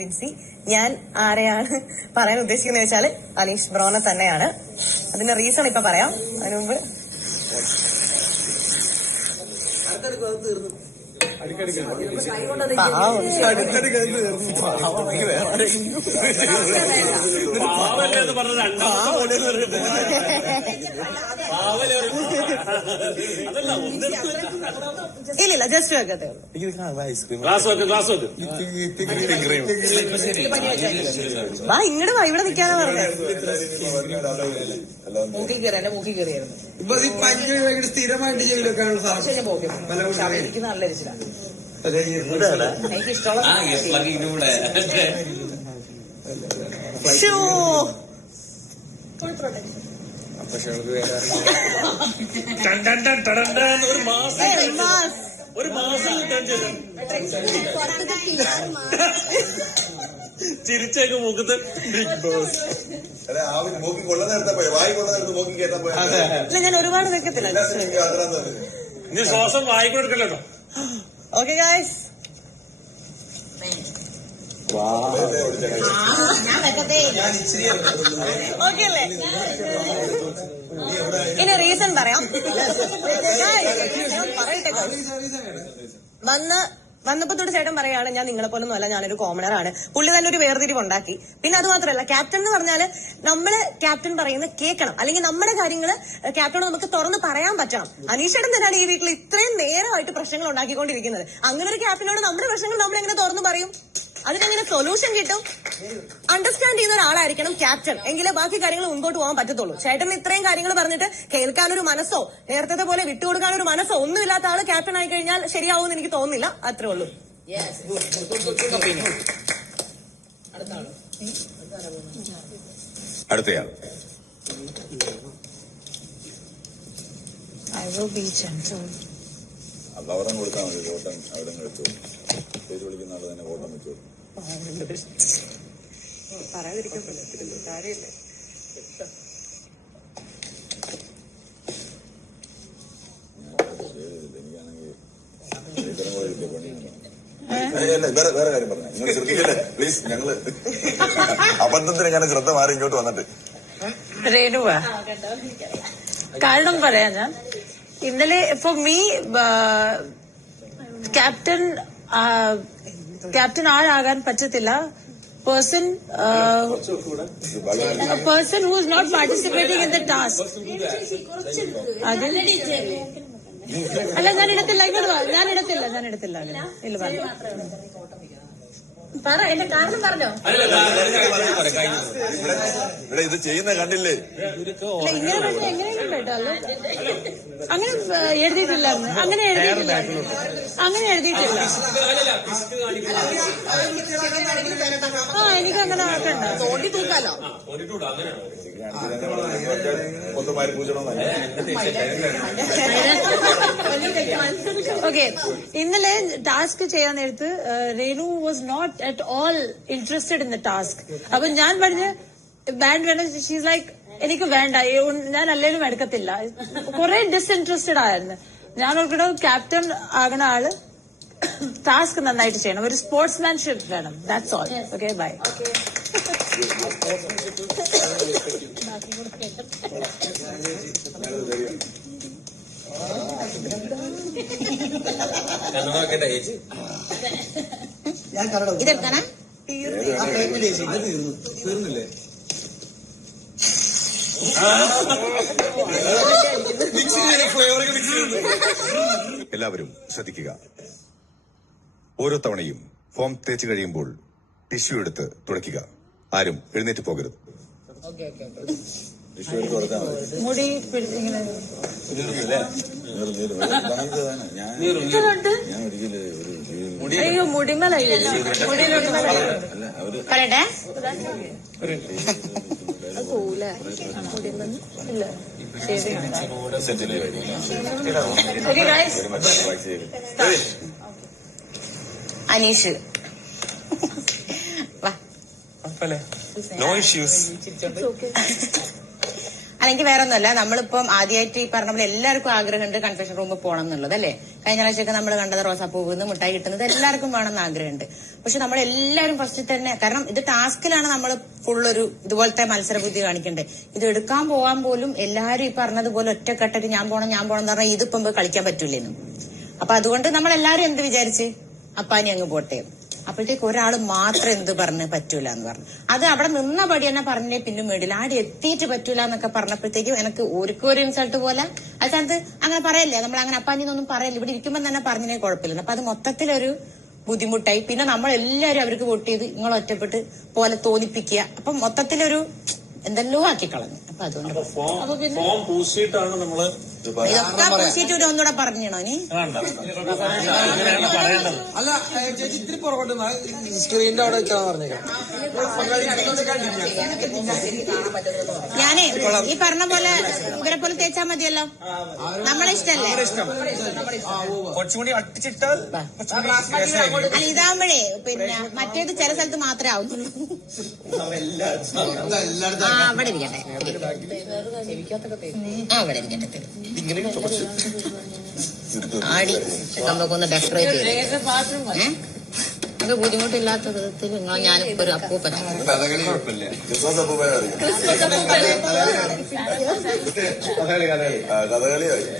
വിൻസി, ഞാൻ ആരെയാണ് പറയാൻ ഉദ്ദേശിക്കുന്നത് വെച്ചാല് അനീഷ് ബ്രോനെ തന്നെയാണ്. അതിന്റെ റീസൺ ഇപ്പൊ പറയാം. അതിനു മുമ്പ് ഇല്ലില്ല, ജസ്റ്റ് വെക്കത്തേ വാ, ഇങ്ങോട്ട് വാ, ഇവിടെ നിൽക്കാനാ പറഞ്ഞത്. മൂക്കി കയറിയായിരുന്നു സ്ഥിരമായിട്ട് ജയിലൊക്കെയാണ് എനിക്ക് നല്ല എനിക്ക് ഇഷ്ടമുള്ള ഒരു മാസം ചിരിച്ചേക്ക് മൂക്കത്ത് ബിഗ് ബോസ്. ഞാൻ ഒരുപാട് വെക്കത്തില്ല. നീ ശ്വാസം വായിക്കൂടെ എടുക്കല്ലോ. ഓക്കെ ഗായ്സ്, ഓക്കെ അല്ലേ? ഇനി റീസൺ പറയാം. പറയട്ടെ, വന്നപ്പോ തൊട്ട് ചേട്ടൻ പറയാണ് ഞാൻ നിങ്ങളെ പോലൊന്നും അല്ല, ഞാനൊരു കോമണറാണ്. പുള്ളി തന്നെ ഒരു വേർതിരിവുണ്ടാക്കി. പിന്നെ അത് മാത്രമല്ല, ക്യാപ്റ്റൻ എന്ന് പറഞ്ഞാല് നമ്മള് ക്യാപ്റ്റൻ പറയുന്നത് കേൾക്കണം, അല്ലെങ്കിൽ നമ്മുടെ കാര്യങ്ങള് ക്യാപ്റ്റനോട് നമുക്ക് തുറന്ന് പറയാൻ പറ്റണം. അനീഷേട്ടൻ തന്നെയാണ് ഈ വീട്ടിൽ ഇത്രയും നേരമായിട്ട് പ്രശ്നങ്ങൾ ഉണ്ടാക്കിക്കൊണ്ടിരിക്കുന്നത്. അങ്ങനെ ഒരു ക്യാപ്റ്റനോട് നമ്മുടെ പ്രശ്നങ്ങൾ നമ്മളെങ്ങനെ തുറന്ന് പറയും? അതിനെങ്ങനെ സൊല്യൂഷൻ കിട്ടും? അണ്ടർസ്റ്റാൻഡ് ചെയ്യുന്ന ഒരാളായിരിക്കണം ക്യാപ്റ്റൻ, എങ്കിലേ ബാക്കി കാര്യങ്ങൾ മുൻപോട്ട് പോകാൻ പറ്റത്തുള്ളൂ. ചേട്ടൻ ഇത്രയും കാര്യങ്ങൾ പറഞ്ഞിട്ട് കേൾക്കാനൊരു മനസ്സോ നേരത്തെ പോലെ വിട്ടുകൊടുക്കാനൊരു മനസ്സോ ഒന്നുമില്ലാത്ത ആള് ക്യാപ്റ്റൻ ആയി കഴിഞ്ഞാൽ ശരിയാവുമെന്ന് എനിക്ക് തോന്നുന്നില്ല. അത്രേ ഉള്ളൂ. അടുത്തയാൾ അവിടെ കൊടുത്താൽ മതി. വോട്ടം അവിടെ എടുത്തു പേര് വിളിക്കുന്ന ആള് തന്നെ വോട്ടം വെച്ചു. പറയാതിരിക്കാൻ പറ്റില്ല, കാര്യമില്ലേ? എനിക്കാണെങ്കിൽ വേറെ കാര്യം പറഞ്ഞു. നിങ്ങൾ ശ്രദ്ധിക്കല്ലേ പ്ലീസ്. ഞങ്ങള് അബദ്ധത്തിന് ഞാൻ ശ്രദ്ധ മാറി ഇങ്ങോട്ട് വന്നിട്ട് രേണുവ കാരണം പറയാം. ഞാൻ ഇന്നലെ ഫോർ മീ ക്യാപ്റ്റൻ ആളാകാൻ പറ്റത്തില്ല. person who is not participating in the task. അല്ല, ഞാൻ ഇടത്തില്ല. ഇങ്ങോട്ട് വാ. ഞാൻ ഇടത്തില്ല. ഇല്ല, പറ എന്റെ കാരണം പറഞ്ഞോ. ഇവിടെ ഇത് ചെയ്യുന്ന കണ്ടില്ലേ? ഇങ്ങനെ പറഞ്ഞ എങ്ങനെയെങ്കിലും കേട്ടോ. അങ്ങനെ എഴുതിയിട്ടില്ല. അങ്ങനെ എഴുതിയിട്ടില്ല. എനിക്ക് അങ്ങനെ ആക്കണ്ട. ഓക്കെ, ഇന്നലെ ടാസ്ക് ചെയ്യാൻ നേരത്ത് Renu was not at all interested in the task. അപ്പൊ ഞാൻ പറഞ്ഞ് ബാൻഡ് വേണം. ഷീസ് ലൈക്ക് എനിക്ക് വേണ്ട, ഞാൻ അല്ലേലും എടുക്കത്തില്ല. കുറെ ഡിസ്ഇൻട്രസ്റ്റഡ് ആയിരുന്നു. ഞാൻ ഓർക്കണ ക്യാപ്റ്റൻ ആകണ ആള് ടാസ്ക് നന്നായിട്ട് ചെയ്യണം. ഒരു സ്പോർട്സ്മാൻഷിപ്പ് വേണം. That's all. Okay, bye. ഇതെടുക്കാനാ തീർന്നില്ലേ? എല്ലാവരും ശ്രദ്ധിക്കുക. ഓരോ തവണയും ഫോം തേച്ച് കഴിയുമ്പോൾ ടിഷ്യൂ എടുത്ത് തുടയ്ക്കുക. ആരും എഴുന്നേറ്റ് പോകരുത്. ടിഷ്യൂ എടുത്ത് തുടച്ചാൽ മുടി അയ്യോ, മുടിമലയില്ല. പറയട്ടെ. Aneesh no issues. അല്ലെങ്കിൽ വേറെ ഒന്നുമല്ല, നമ്മളിപ്പം ആദ്യമായിട്ട് ഈ പറഞ്ഞ പോലെ എല്ലാവർക്കും ആഗ്രഹമുണ്ട് കൺഫെഷൻ റൂമിൽ പോകണം എന്നുള്ളത് അല്ലേ. കഴിഞ്ഞ പ്രാവശ്യമൊക്കെ നമ്മൾ കണ്ടത് റോസാപ്പൂവിന്ന് മിഠായി കിട്ടുന്നത് എല്ലാവർക്കും വേണമെന്ന് ആഗ്രഹമുണ്ട്. പക്ഷെ നമ്മളെല്ലാവരും ഫസ്റ്റ് തന്നെ, കാരണം ഇത് ടാസ്കിലാണ് നമ്മൾ ഫുള്ളൊരു ഇതുപോലത്തെ മത്സര ബുദ്ധി കാണിക്കേണ്ടത്. ഇത് എടുക്കാൻ പോകാൻ പോലും എല്ലാവരും ഈ പറഞ്ഞതുപോലെ ഒറ്റക്കെട്ടിട്ട് ഞാൻ പോണം എന്ന് പറഞ്ഞാൽ ഇതിപ്പം പോയി കളിക്കാൻ പറ്റൂലേന്നു. അപ്പൊ അതുകൊണ്ട് നമ്മളെല്ലാരും എന്ത് വിചാരിച്ച് അപ്പാനി അങ്ങ് പോട്ടെ. അപ്പോഴത്തേക്ക് ഒരാള് മാത്രം എന്ത് പറഞ്ഞ് പറ്റൂല എന്ന് പറഞ്ഞു. അത് അവിടെ നിന്ന പടി തന്നെ പറഞ്ഞേ പിന്നെ മേടില്ല. ആടെ എത്തിയിട്ട് പറ്റൂല എന്നൊക്കെ പറഞ്ഞപ്പോഴത്തേക്കും എനിക്ക് ഒരു ഇൻസൾട്ട് പോലെ. ആ സ്ഥാനത്ത് അങ്ങനെ പറയല്ലേ, നമ്മൾ അങ്ങനെ അപ്പാനിന്നൊന്നും പറയല്ലേ, ഇവിടെ ഇരിക്കുമ്പോൾ തന്നെ പറഞ്ഞതിനെ കുഴപ്പമില്ല. അപ്പൊ അത് മൊത്തത്തിലൊരു ബുദ്ധിമുട്ടായി. പിന്നെ നമ്മളെല്ലാരും അവർക്ക് വോട്ട് ചെയ്ത് നിങ്ങൾ ഒറ്റപ്പെട്ട് പോലെ തോന്നിപ്പിക്കുക. അപ്പൊ മൊത്തത്തിലൊരു എന്തെല്ലോ ആക്കി കളഞ്ഞു. അപ്പൊ അതുകൊണ്ട് ഫോം പൂശിയിട്ടാണ് നമ്മള് ഇതൊക്കെ പൂശിയിട്ട് ഒന്നുകൂടെ പറഞ്ഞോ നീ. ഇങ്ങനെയാണ് പറയേണ്ടത്. അല്ല ചേച്ചി ഇത്തിരി പുറകോട്ട് സ്ക്രീനിന്റെ അവിടെ വെച്ചാ പറഞ്ഞേക്കാം. ഞാനേ ഈ പറഞ്ഞ പോലെ ഇവരെ പോലെ തേച്ചാ മതിയല്ലോ, നമ്മളെ ഇഷ്ടല്ലേ. കുറച്ചുകൂടി അട്ടിച്ചിട്ടാൽ അല്ല ഇതാകുമ്പോഴേ പിന്നെ മറ്റേത് ചില സ്ഥലത്ത് മാത്രമേ ആവുന്നുള്ളൂ. ആ അവിടെ ഇരിക്കട്ടെ, ആ അവിടെ ഇരിക്കട്ടെ. ആടി നമുക്കൊന്ന് ഡെക്കറേറ്റ് ചെയ്ത് അത് ബുദ്ധിമുട്ടില്ലാത്ത വിധത്തിൽ നിങ്ങൾ ഞാനിപ്പോ ഒരു അപ്പൂപ്പനാണ്. ക്രിസ്മസ് അപ്പൂപ്പനെ അറിയാം. കഥകളി അറിയാം.